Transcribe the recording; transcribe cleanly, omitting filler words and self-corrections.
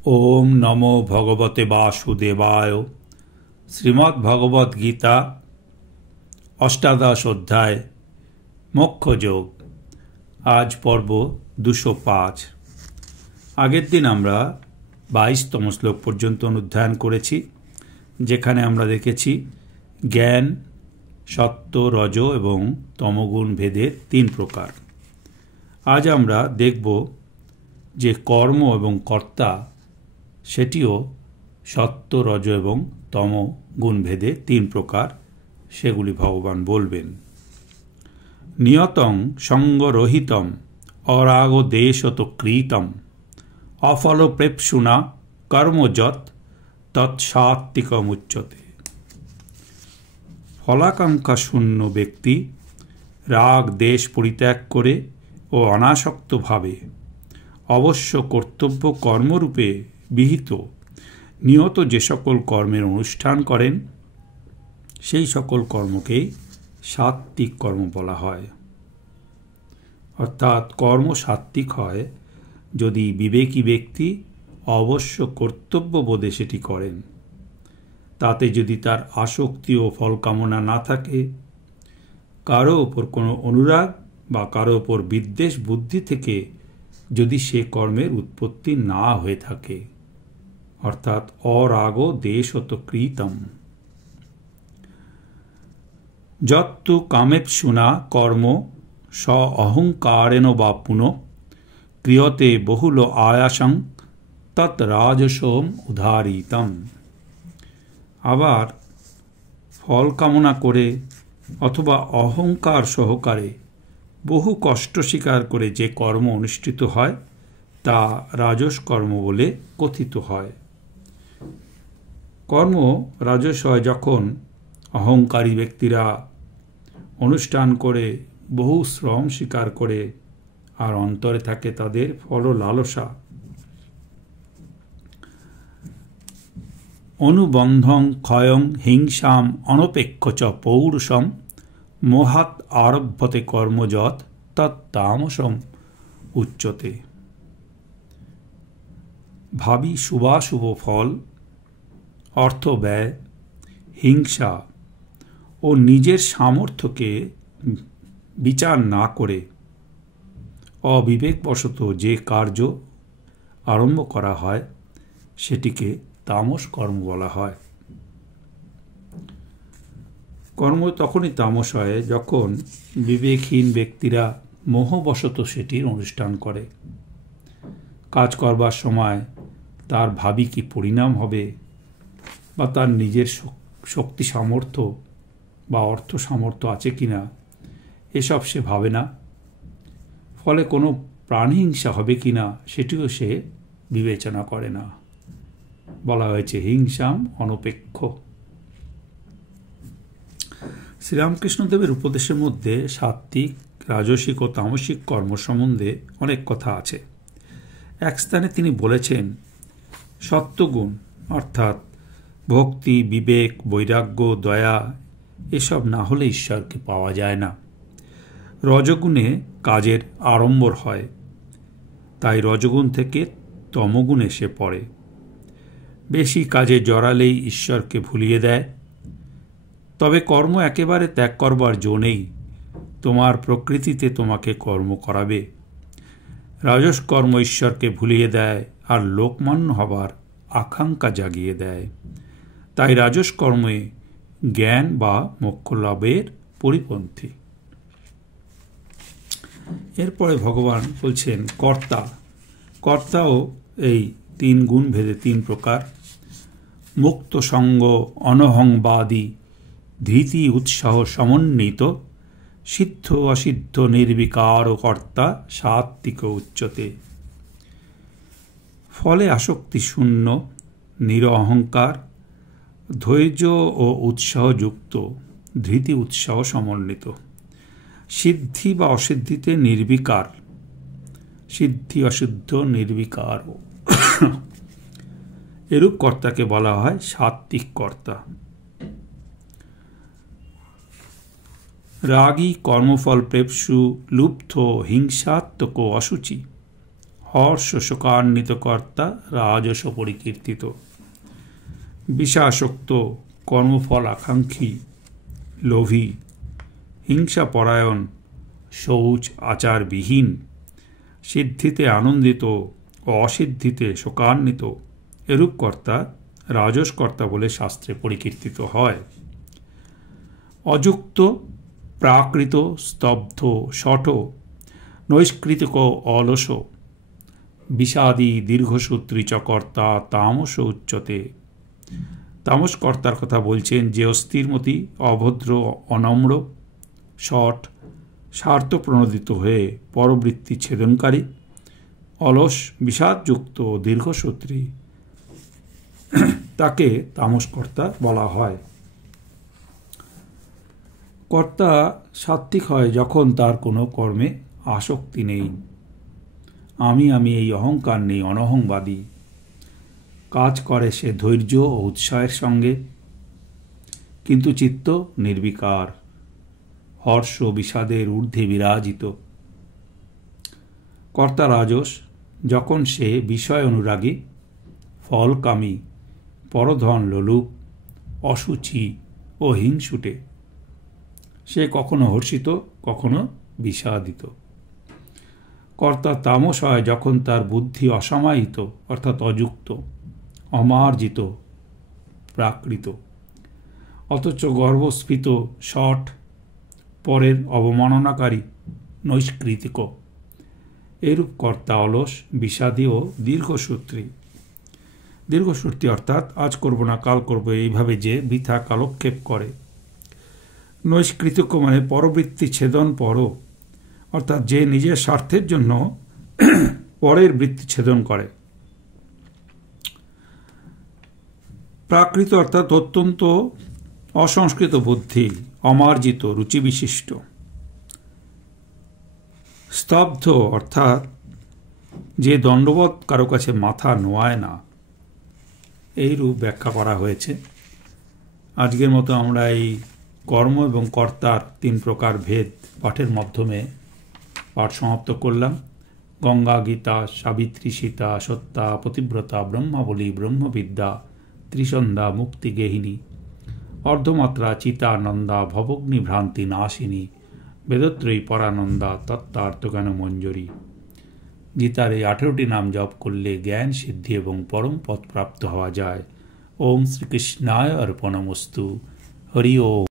ओम नमो भगवते वासुदेवाय। श्रीमद्भगवद गीता अष्टादश अध्याय मोक्ष योग। आज पर्व 205। आगेर दिन आमरा 22तम श्लोक पर्यन्त अनुध्यान करेছি, जेखाने आमरा देखेছি ज्ञान सत्व रज एवं तमगुण भेदेर 3 प्रकार। आज आमरा देखब जे कर्म एवं कर्ता सेटिओ सत्व रज एवं तम गुण भेदे 3 प्रकार, सेगुली भगवान बोलबेन। नियतं संगरहितम अरागदेशतो कृतम अफल प्रेप्सुना कर्मजत तत्सात्विकमुच्यते। फलाकांक्षा शून्य व्यक्ति राग देश परित्याग करे ओ अनासक्त भावे अवश्य कर्तव्य कर्मरूपे विहित नियत जे सकल कर्मेर अनुष्ठान करें सेई सकल कर्मके सात्विक कर्म बला हय। अर्थात कर्म सात्विक हय यदि विवेकी व्यक्ति अवश्य कर्तव्य बोधे सेटी करें, ताते यदि तार आसक्ति ओ फल कामना ना थाके, कारो ओपर कोनो अनुराग बा कारो ओपर विद्वेष बुद्धि थेके यदि से कर्मेर उत्पत्ति ना हये थाके, अर्थात अरागो देशत कृतम। यत्तु कामेप्सुना कर्म स अहंकारेण वा पुनः क्रियते बहुल आयासं तत् राजसम उदारितम। आबार फल कामना करे अथवा अहंकार सहकारे बहु कष्ट स्वीकार करे जे कर्म अनुष्ठित हय ता राजस कर्म बोले कथित हय। कर्म राजस हय जखन अहंकारी व्यक्तिरा अनुष्ठान करे बहु श्रम स्वीकार करे और अंतरे थाके तादेर फल लालसा। अनुबंधं क्षयं हिंसाम अनपेक्ष च पौरुषम मोहात् आरभ्यते कर्मजत तत्तामसम उच्यते। भावी शुभाशुभ फल, अर्थ व्यय, हिंसा और निजेर सामर्थ्य के विचार ना करे अविवेकवशत जे कार्य आरम्भ करा हय सेटिके तामस कर्म बला हय। कर्म तखनई तामस हय जखन विवेकहीन व्यक्तिरा मोहबशत सेटिर अनुष्ठान करे। काज करबार समय तार भावी की परिणाम हबे बा तार निजेर शक्ति सामर्थ्य बा अर्थ सामर्थ्य आछे किना एसब से भावे ना। फले कोनो प्राणिहिंसा हबे किना सेटिओ से विवेचना करे ना। बला हयेछे हिंसाम अनपेक्ष। श्रीरामकृष्णदेवेर उपदेशेर मध्य सात्विक राजसिक और तामसिक कर्म सम्बन्धे अनेक कथा आछे। एक स्थाने तिनि बोलेछेन सत्वगुण अर्थात भक्ति विवेक वैराग्य दया एसब ना होले ईश्वर के पावा जाए ना। रजगुणे काजेर आरम्भर हय, ताई रजगुण थेके तमगुण एसे पड़े। बेशी काजे जड़ालेई ईश्वर के भुलिए देय। तबे कर्म एकेबारे त्याग करबार जो नेই, तोमार प्रकृतिते तोमाके कर्म कराबे। राजस कर्म ईश्वर के भुलिए देय और लोकमान्य हबार आकांक्षा जागिए देय। ताई राजस कर्मे ज्ञान बा मोक्ष लाभेर परिपंथी। एरपरे भगवान बोलছেন कर्ता। कर्ताओ এই 3 गुण भेदे 3 प्रकार। मुक्त संग अनहंबादी धृति उत्साह समन्वित सिद्ध असिद्ध निर्विकार कर्ता सात्विक उच्यते। फले आसक्ति शून्य निरअहंकार धैर्य और उत्साह युक्त धृति उत्साह समन्वित सिद्धि बा असिद्धिते निर्विकार सिद्धि असिद्ध निर्विकार एरूप कर्ता के बला हय सात्विक कर्ता। रागी कर्मफल प्रेप्सु लुब्ध हिंसात्मक असुचि হর্ষ শোকান্বিত কর্তা রাজস পরিকীর্তিত। বিষাসক্ত, কর্মফল আকাঙ্ক্ষী, লোভী, হিংসাপরায়ণ, শৌচ আচারবিহীন, সিদ্ধিতে আনন্দিত ও অসিদ্ধিতে শোকান্বিত, এরূপ কর্তা রাজসকর্তা বলে শাস্ত্রে পরিকীর্তিত হয়। অযুক্ত, প্রাকৃত, স্তব্ধ, শঠ, নৈষ্কৃতিক, অলস, বিষাদী, দীর্ঘসূত্রী চ কর্তা তামস উচ্যতে। তামস কর্তার কথা বলছেন যে অস্থিরমতি, অভদ্র, অনম্র, শঠ, স্বার্থপ্রণোদিত হয়ে পরবৃত্তি ছেদনকারী, অলস, বিষাদযুক্ত, দীর্ঘসূত্রী, তাকে তামস কর্তা বলা হয়। কর্তা সাত্ত্বিক হয় যখন তার কোনো কর্মে আসক্তি নেই, আমি এই অহংকার নেই, অনহংবাদী। কাজ করে সে ধৈর্য ও উৎসাহের সঙ্গে, কিন্তু চিত্ত নির্বিকার, হর্ষ বিষাদের ঊর্ধ্বে বিরাজিত। কর্তা রাজস যখন সে বিষয় অনুরাগী, ফলকামী, পরধন লোলুপ, অসুচি ও হিংসুটে। সে কখনো হর্ষিত, কখনো বিষাদিত। কর্তা তামস হয় যখন তার বুদ্ধি অসমাহিত অর্থাৎ অযুক্ত, অমার্জিত, প্রাকৃত, অথচ গর্বস্ফীত, শঠ, পরের অবমাননাকারী, নৈষ্কৃতিক। এরূপ কর্তা অলস, বিষাদী ও দীর্ঘসূত্রী। দীর্ঘসূত্রী অর্থাৎ আজ করব না কাল করব এইভাবে যে বৃথা কালক্ষেপ করে। নৈষ্কৃতিক মানে পরবৃত্তি ছেদন পর, অর্থাৎ যে নিজের স্বার্থের জন্য পরের বৃত্তি ছেদন করে। প্রাকৃত অর্থাৎ অত্যন্ত অসংস্কৃত বুদ্ধি, অমার্জিত, রুচিবিশিষ্ট। স্তব্ধ অর্থাৎ যে দণ্ডবৎ কারো কাছে মাথা নোয়ায় না, এইরূপ ব্যাখ্যা করা হয়েছে। আজকের মতো আমরা এই কর্ম এবং কর্তার 3 প্রকার ভেদ পাঠের মাধ্যমে পাঠ সমাপ্ত করলাম। গঙ্গা, গীতা, সাবিত্রী, সীতা, সত্যা, পতিব্রতা, ব্রহ্মাবলী, ব্রহ্মবিদ্যা, ত্রিসন্ধ্যা, মুক্তিগেহিনী, অর্ধমাত্রা, চিতা, নন্দা, ভবগ্নি ভ্রান্তি নাশিনী, বেদত্রয়ী, পরানন্দা, তত্ত্বার্থজ্ঞান মঞ্জরী। গীতার এই 18টি নাম জপ করলে জ্ঞান, সিদ্ধি এবং পরম পদ প্রাপ্ত হওয়া যায়। ওম শ্রীকৃষ্ণায় অর্পণমস্তু। হরি ওম।